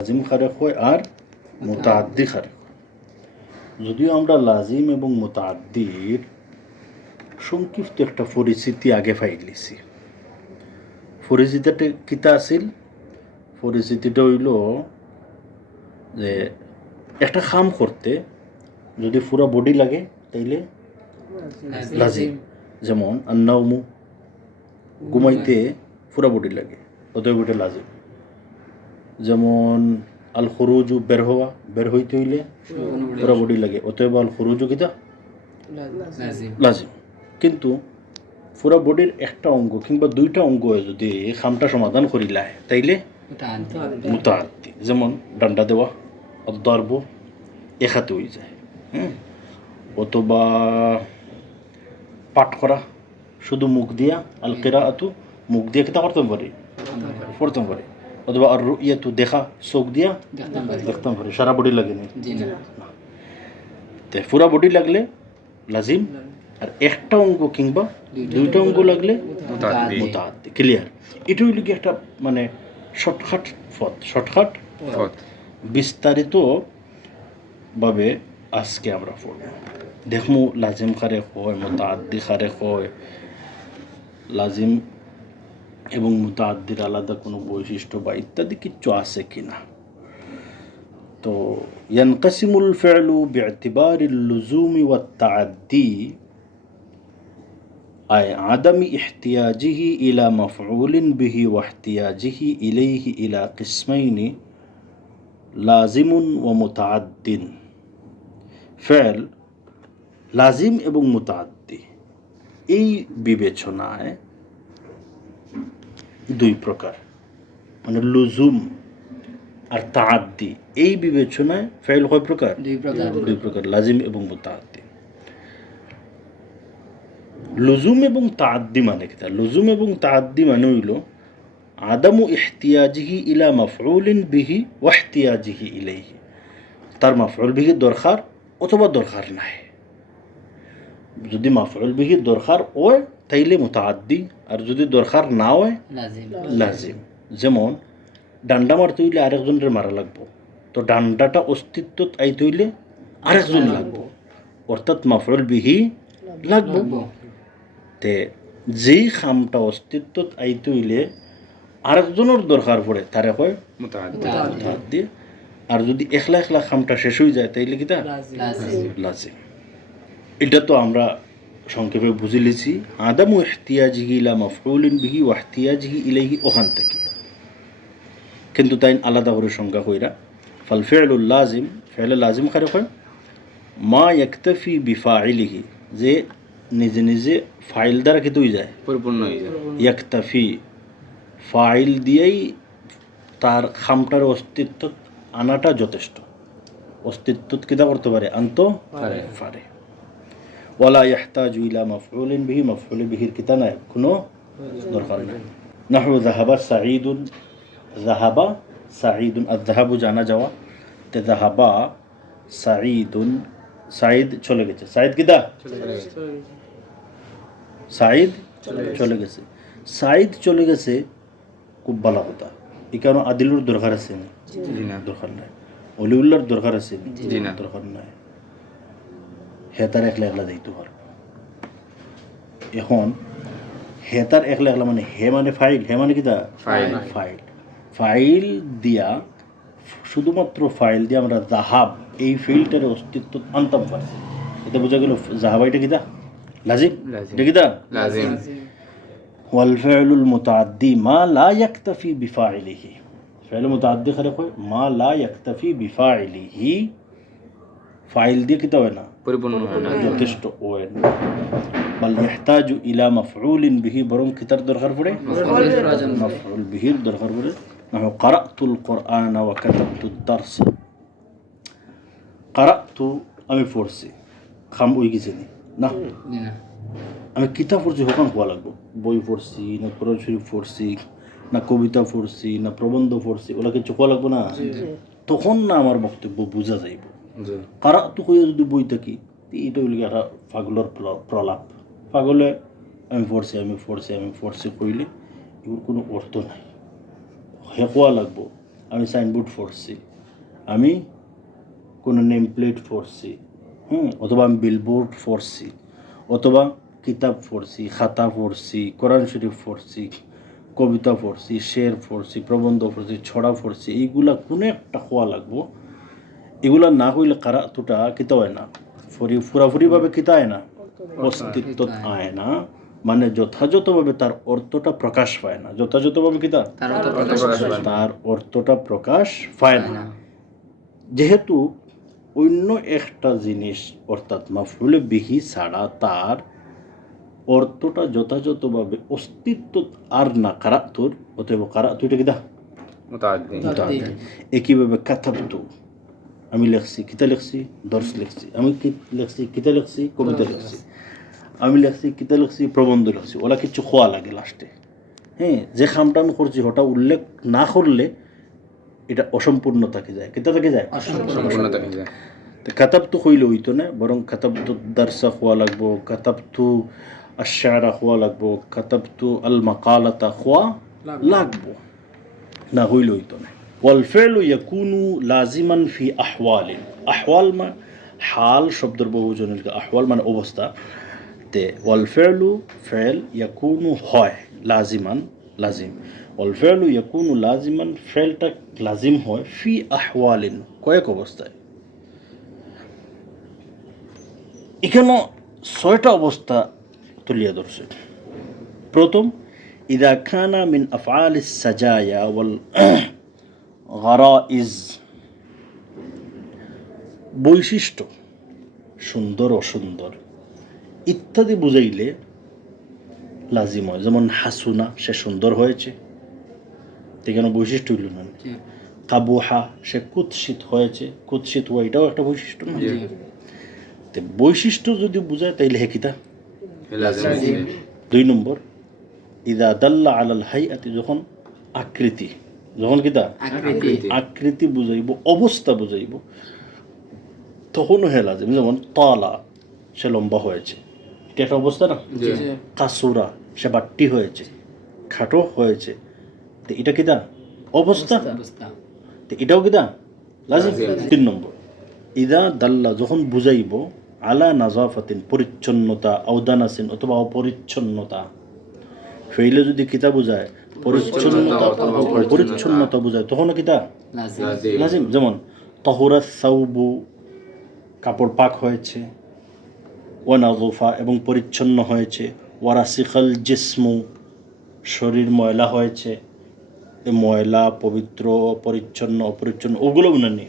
লাজিম খারেক হয় আর মোতাদ্দি খারেক যদিও আমরা লাজিম এবং মোতাদ্দির সংক্ষিপ্ত একটা পরিচিতি আগে ফাইলিছি পরিচিতিটা কিতা আছিল? পরিচিতিটা হইল যে একটা খাম করতে যদি পুরা বডি লাগে তাইলে লাজিম। যেমন আন্নাউমু ঘুমাইতে পুরা বডি লাগে অতএব ওটা লাজিম। যেমন আল খরুজু বের হওয়া বের হইতে হইলে পুরা বডি লাগে। অতএব আল খরুজু কিতা? লাজিম কিন্তু পুরা বডির একটা অঙ্গ কিংবা দুইটা অঙ্গ যদি এই খামটা সমাধান করি করিলায় তাইলে আনতে যেমন ডান্ডা দেওয়া অদ্দর্ব এখাতে হয়ে যায়। হুম? অথবা পাঠ করা শুধু মুখ দিয়া আল কেরাআতু মুখ দিয়ে কিতা করতাম পারি? পড়তাম পারি। অথবা আর ইয়াতু দেখা চোখ দিয়া? দেখতাম পারি। সারা বডি লাগে নি পুরা বডি লাগলে লাজিম আর একটা অঙ্গ কিংবা দুইটা অঙ্গ লাগলে ক্লিয়ার এটা হইল কি একটা মানে শর্টকাট পথ। শর্টকাট। বিস্তারিত ভাবে আজকে আমরা পড়ব। দেখমু লাজিম খারে হয় মুতাআদ্দি খারে হয় লাজিম এবং মুতাদ্দির আলাদা কোনো বৈশিষ্ট্য বা ইত্যাদি কিচ্ছু আছে কি না? তো ইয়ানকাসিমুল ফেলু বেআতিবার লুজুমি ওয়া তাদ্দি আয় আদামি ইহতিয়াজিহি ইলা মফউলিন বিহি ওয়াহতিয়াজিহি ইলেহি ইলা কিসমাইনি লাজিমুন ওয়া মুতাদ্দিন ফেল লাজিম এবং মুতাদ্দি এই বিবেচনায় দুই প্রকার। মানে লুজুম আর তাআদ্দি। এই বিবেচনায় ফেল কয় প্রকার? দুই প্রকার। লাজিম এবং মুতাআদ্দি। লুজুম এবং তাআদ্দি মানে কি? লুজুম এবং তাআদ্দি মানে হইল আদামু ইহতিয়াজিহি ইলা মাফউলিন বিহি ওয়া ইহতিয়াজিহি ইলাইহি। তার মাফউল বিহি দরকার অথবা দরকার নাই। যদি মাফউল বিহি দরকার হয় তাইলে মুতাআদ্দি। আর যদি দরকার না হয় লাজিম। যেমন ডান্ডা মারতে হইলে আরেকজনের মারা লাগবো। তো ডান্ডাটা অস্তিত্বত আইতে হইলে আরেকজন লাগবো। অর্থাৎ মাফরুল বিহি লাগবো। তে যেই খামটা অস্তিত্বত আইতে হইলে আরেকজনের দরকার পড়ে তারে কয় মুতাআদ্দি। আর যদি একলা একলা খামটা শেষ হয়ে যায় তাইলে কিতা লাজিম। লাজিম। এটা তো আমরা সংক্ষেপে বুঝে লিছি আদামু ইহতিয়াজিহি ইলা মাফউলিন বিহি ইহতিয়াজিহি ইলাইহি ওখান থেকে। কিন্তু তাই আলাদা করে সংজ্ঞা কইরা ফাল ফি'লুল লাজিম ফি'ল লাজিম খারে কয়? মা ইয়াকতাফি বিফাইলিহি যে নিজে নিজে ফাইল দ্বারা কিন্তু যায়? পরিপূর্ণ হয়ে যায়। ইয়াকতাফি ফাইল দিয়েই তার খামটার অস্তিত্ব আনাটা যথেষ্ট। অস্তিত্ব কিতা করতে পারে? আনত পারে। ওয়ালা ইয়াহতাজু ইলা মাফউলিন বিহি মাফউল বিহির কিতা নাই কোনো দরকার নেই। নাহু যাহাবা সাঈদুন যাহাবা সাঈদুন আর যাহাবু জানা যাওয়া তে যাহাবা সাঈদুন সাঈদ চলে গেছে। সাঈদ কিতা সাঈদ চলে গেছে। সাঈদ চলে গেছে খুব ভালো কথা এই কারণ আদিলুর দরকার আছে না? দরকার নাই। অলিউল্লার দরকার আছে না। দরকার নাই। হেতার একলা একলা যাইতে পারবে এখন হেতার একলা একলা মানে হে মানে ফাইল হে মানে কিতা ফাইল। ফাইল ফাইল দিয়া শুধুমাত্র ফাইল দিয়ে আমরা জাহাব এই ফিল্ডটার অস্তিত্ব আনতাম পারছি এটা বোঝা গেল জাহাব এটা কিতা লাজিম লাজিম। এটা কিতা লাজিম والفعل المتعدي ما لا يكتفي بفاعله فعل متعدي خلق ما لا يكتفي بفاعله ফাইল দিয়ে খেতে হয় না। পরিপূর্ণ যথেষ্ট ওয়েন বাল ইহতাজু ইলা মাফউলিন বিহি বরং কিতার দরকার পড়ে। মাফউল বিহির দরকার পড়ে। নাহ কারাতুল কোরআন ওয়া কাতাবতু দারস। কারাতু আমি পড়ছি। খাম ওই গেছে না। আমি কিতাব পড়ছি হোকান হওয়া লাগবো। বই পড়ছি না কোরআন শরীফ পড়ছি না কবিতা পড়ছি না প্রবন্ধ পড়ছি ওলা কিছু হওয়া লাগবো না। তখন না আমার বক্তব্য বোঝা যাইব। কারা তো কইয়া যদি বই থাকি হইলে কি একটা পাগলের প্র- প্রলাপ। পাগলে, আমি পড়ছি আমি পড়ছি আমি পড়ছি কইলে এগুলোর কোনো অর্থ নাই। হে কোয়া লাগবো, আমি সাইনবোর্ড পড়ছি, আমি কোনো নেম প্লেট পড়ছি, হুম, অথবা আমি বিলবোর্ড পড়ছি, অথবা কিতাব পড়ছি, খাতা পড়ছি, কোরআন শরীফ পড়ছি, কবিতা পড়ছি, শের পড়ছি, প্রবন্ধ পড়ছি, ছড়া পড়ছি, এইগুলা কোনো একটা হওয়া লাগবো এগুলা না হইলে কারা তোটা কিতা হয় না? ফরি ফুরাফুরিভাবে কিতা হয় না? অস্তিত্ব আয় না। মানে যথাযথভাবে তার অর্থটা প্রকাশ পায় না। যথাযথভাবে কিতা? তার অর্থটা প্রকাশ পায় না। যেহেতু অন্য একটা জিনিস অর্থাৎ মাফরুলে বিহি ছাড়া তার অর্থটা যথাযথভাবে অস্তিত্ব আর না কারাতুর অতএব কারাতুটা কিতা? একইভাবে কাথাবতু আমি লেখছি কিতা লেখছি? দর্শ লেখছি। আমি কি লেখছি? কিতা লেখছি? কবিতা লেখছি। আমি লেখছি কিতা লেখছি? প্রবন্ধ লেখছি। ওলা কিছু খোয়া লাগে লাস্টে। হ্যাঁ যে খামটা আমি করছি ওটা উল্লেখ না করলে এটা অসম্পূর্ণ থাকে যায়। কিতা থাকে যায়? সম্পূর্ণ দেখা যায়। তো কাতাব তো হইলে হইতো না বরং কাতাব তো দারসা হওয়া লাগবো কাতাব তো আশারা হওয়া লাগবো কাতাব তো আল মাকালাতা হওয়া লাগবো। না হইলে হইতো না। ওয়ালফেলু ইয়াকুনু লাজিমান ফি আহওয়ালিন আহওয়াল মা হাল শব্দের বহুজনের আহওয়াল মানে অবস্থা তে ওয়ালফেলু ফেল ইয়াকুনু হয় লাজিমান লাজিম ওয়ালফেলু ইয়াকুনু লাজিমান ফেলটা লাজিম হয় ফি আহওয়ালিন কয়েক অবস্থায় এখানে ছয়টা অবস্থা তুলিয়া ধরছে প্রথম ইদা খানা মিন আফআল সাজায়া ওয়াল গরা ইজ বৈশিষ্ট্য সুন্দর অসুন্দর। ইত্যাদি বুঝাইলে লাজিম হয় যেমন হাসুনা সে সুন্দর হয়েছে। কেন বৈশিষ্ট্য হইল না? কাবুহা সে কুৎসিত হয়েছে। কুৎসিত হওয়া এটাও একটা বৈশিষ্ট্য না? তো বৈশিষ্ট্য যদি বুঝায় তাইলে হে কিতা? দুই নম্বর ইদা দাল্লা আলাল হাই আতি যখন আকৃতি যখন কিতা আকৃতি। আকৃতি বুঝাইব অবস্থা বুঝাইব তখনও হে লাজিম যেমন তলা সে লম্বা হয়েছে এটা একটা অবস্থা না কাসুরা সে বাট্টি হয়েছে খাটো হয়েছে তো এটা কিতা? অবস্থা অবস্থা তো এটাও কিতা? লাজিম। তিন নম্বর ইদা দাল্লা যখন বুঝাইব আলা নাজাফাতিন পরিচ্ছন্নতা আউদানাসিন অথবা অপরিচ্ছন্নতা ফেইলে যদি কিতা বুঝায় পরিচ্ছন্নতা বোঝায়। তখনও কি তা? লাজিম। যেমন তহরা সাউবু কাপড় পাক হয়েছে ওয়ানাজুফা এবং পরিচ্ছন্ন হয়েছে। ওয়ারাসিকাল জিসমু শরীর ময়লা হয়েছে। ময়লা পবিত্র পরিচ্ছন্ন অপরিচ্ছন্ন ওগুলো মনে নেই।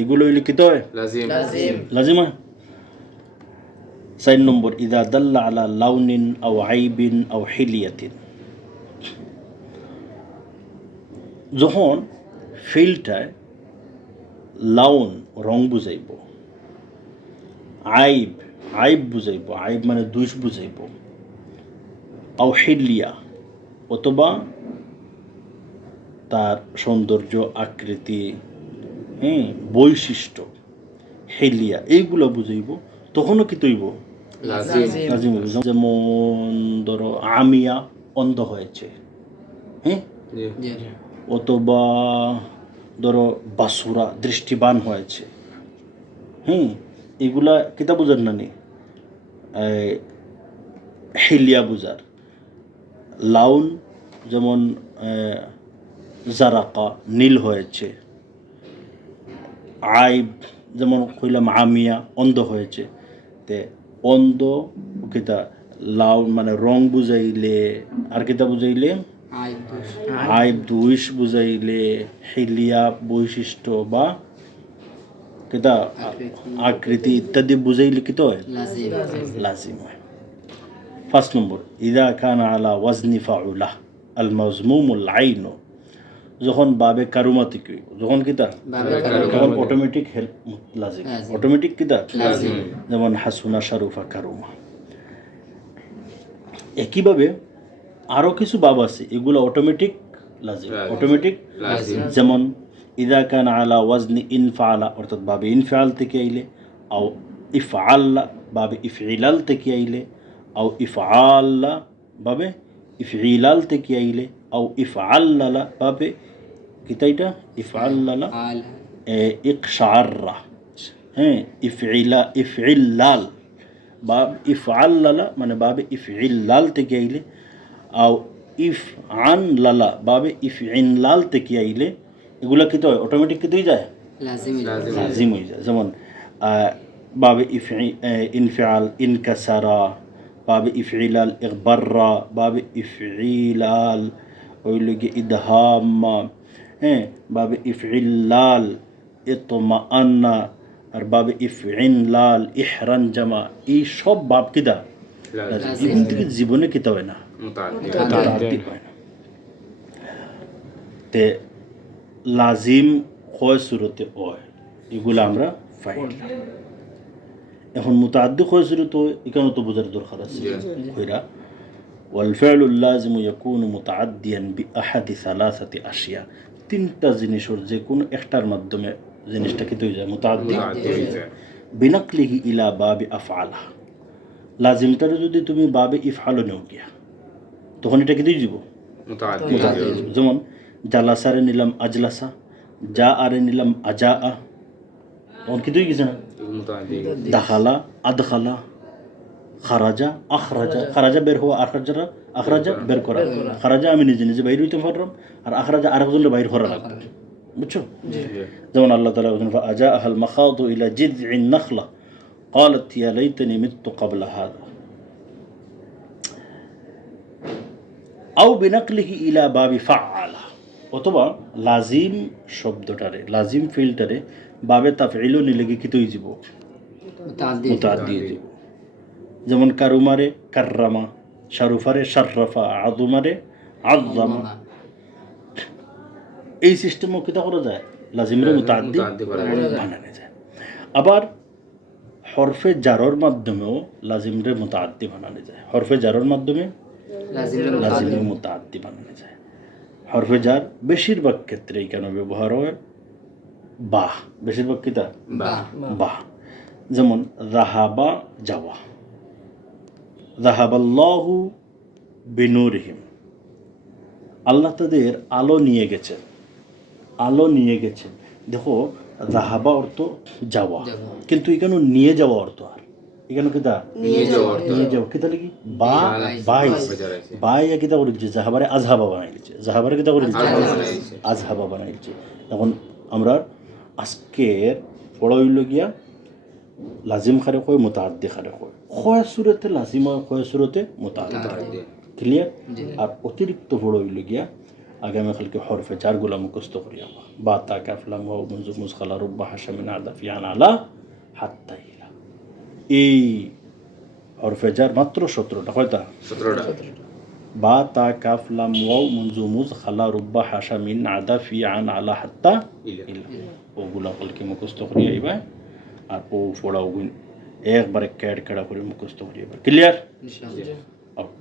এগুলো লিখিত হয়? লাজিমা। চার নম্বর ইদা দাল্লা আলা লাউনিন আও আইবিন আও হিলিয়াতিন। যখন ফিল্ডটায় লাউন রং বুঝাইব আইব আইব বুঝাইব আইব মানে দুষ বুঝাইব আউহিলিয়া অথবা তার সৌন্দর্য আকৃতি হ্যাঁ বৈশিষ্ট্য হেলিয়া এইগুলো বুঝাইব তখনও কি তৈব? যেমন ধরো আমিয়া অন্ধ হয়েছে হ্যাঁ? অথবা ধরো বাসুরা দৃষ্টিবান হয়েছে। হুম, এগুলা কিতা বুঝার নানি হেলিয়া বুঝার লাউন যেমন জারাকা, নীল হয়েছে। আইব যেমন কইলাম আমিয়া, অন্ধ হয়েছে। তে অন্ধ কিতা, লাউন মানে রং বুঝাইলে আর কিতা বুঝাইলে আইব দুইশ বুঝাইলে হেলিয়া বৈশিষ্ট্য বা কিতা আকৃতি ইত্যাদি বুঝাইলে কি তো লাজিম। লাজিম হয়। ফার্স্ট নম্বর ইদা খান আলা ওয়াজনি ফাউলা আল মজমুমুল আইন। যখন বাবে কারুমাতি কই যখন কিতা বাবে তখন অটোমেটিক হেল্প লাজিম। অটোমেটিক কিতা লাজিম। যেমন হাসুনা শারুফা কারুমা। একইভাবে আরও কিছু বাব আছে এগুলো অটোমেটিক লাজিম অটোমেটিক যেমন ইদা কান আলা ওয়াজনি ইনফালা অর্থাৎ বাবে ইনফাল থেকে আইলে আও ইফ আল্লাহ বাবে ইফ ইলাল থেকে আইলে আও ইফ আল্লাহ বাবে ইফ ইলাল থেকে আইলে আও ইফ আল্লাহ বাবে কিতাইটা ইফ আল্লাহ ইকশাররা হ্যাঁ ইফ ইলা ইফ ইল্লাল বাব ইফ আল্লাহ মানে বাবে ইফ ইল্লাল থেকে আইলে আও ইফ আন লালা বাবে ইফ ইন লাল থেকে আইলে এগুলা কি তো হয়? অটোমেটিক কিতেই যায়? লাজিম হয়ে যায়। যেমন বাবে ইফ ইনফিয়াল ইনকাসারা বাবে ইফিলাল ইকবাররা বাবে ইফিলাল ওই লোকে ইদহামা হ্যাঁ বাবে ইফিল্লাল ইতমাআন্না আর বাবে ইফিনলাল ইহরান জামা এই সব বাপ কিদা জীবন থেকে জীবনে কিতাবে না? হয় না তে লাজিম হয় সুরতে হয় এগুলো আমরা ফাইল এখন মুতাআদ্দি হয় সুরতে হয় এখানে তো বোঝার দরকার আছে কইরা والفعل اللازم يكون متعديا بأحد ثلاثة أشياء তিনটা জিনিসের যে কোনো একটার মাধ্যমে জিনিসটা কি হয়ে যায় মুতাআদ্দি متعدي হয়ে যায়। বিনাকলিহি ইলা বাবে আফআলা লাজিমটারে যদি তুমি বাবে ইফআলো নেও গিয়া তখন এটা কি দিয়ে দিব متعدي মুতাআদ্দি হয়ে যাবে। যেমন জালাসারে নিলাম আজলাসা যা আরে নিলাম আজা আ তখন কি দুই গেছে না متعدي দাখালা আদখালা খারাজা আখরাজা খারাজা বের হওয়া আখরাজা আখরাজা বের করা খারাজা আমি নিজে নিজে বাইর হইতে পারলাম আর আখরাজা আরেকজনের বাইর করা লাগবে বুঝছো যেমন আল্লাহ তালা বলছেন আজা আহল মাখাদ ইলা জিদ নাখলা قالت يا ليتني مت قبل هذا আও বিনাকলিহি ইলা বাবি ফাআলা অথবা লাজিম শব্দটারে লাজিম ফিল্টারে বাবে তাফইলও নিলে কি মুতাআদ্দি হয়ে যেমন কারুমারে কাররামা শারুফারে শাররাফা আদুমারে আযযামা। এই সিস্টেমও কিতা করা যায়? লাজিমরে মুতাআদ্দি মুতাআদ্দি বানানো যায়। আবার হরফে জারর মাধ্যমেও লাজিমরে মুতাআদ্দি বানানো যায়। হরফে জারর মাধ্যমে লাজিম লাজিমে বানানো যায়। হরফে জার বেশিরভাগ ক্ষেত্রে কেন ব্যবহার হয়? বাহ বেশিরভাগ কিতা বা বাহ। যেমন রাহাবা যাওয়া রাহাবাল্লাহু বিনুরহিম। আল্লাহ তাদের আলো নিয়ে গেছেন। আলো নিয়ে গেছেন। দেখো রাহাবা অর্থ যাওয়া। যাওয়া। কিন্তু এখানে নিয়ে যাওয়া অর্থ আর? এখানে কিতা নিয়ে যাওয়া কিতা লাগি বা বাইশ। বাই কিতা করে দিচ্ছে জাহাবারে আজহাবা বানাই দিচ্ছে জাহাবারে কিতা করে দিচ্ছে আজহাবা বানাই দিচ্ছে। আমরা আজকের পড়া হইল গিয়া লাজিম খারে কয় মোতাহাদ্দি খারে কয় খয় সুরতে লাজিম হয় খয় সুরতে মোতাহাদ্দি ক্লিয়ার আর অতিরিক্ত বড় হইল গিয়া আগামীকালকে হরফে চারগুলা মুখস্থ করি আমরা বা তা কাফলাম হাসামিন আদা ফিয়ান আলা হাত্তা ইলা এই হরফে যার মাত্র সতেরোটা কয়টা? সতেরোটা। বা তা কাফ লাম ওয়াও মুনজু মুজ খালা রুব্বা হাসা মিন আদা ফি আন আলা হাত্তা ওগুলা কলকে মুখস্থ করি আইবা আর ও ফোড়া ওগুন একবারে ক্যাড কেড়া করে মুখস্থ করি আইবা। ক্লিয়ার ইনশাআল্লাহ। আউট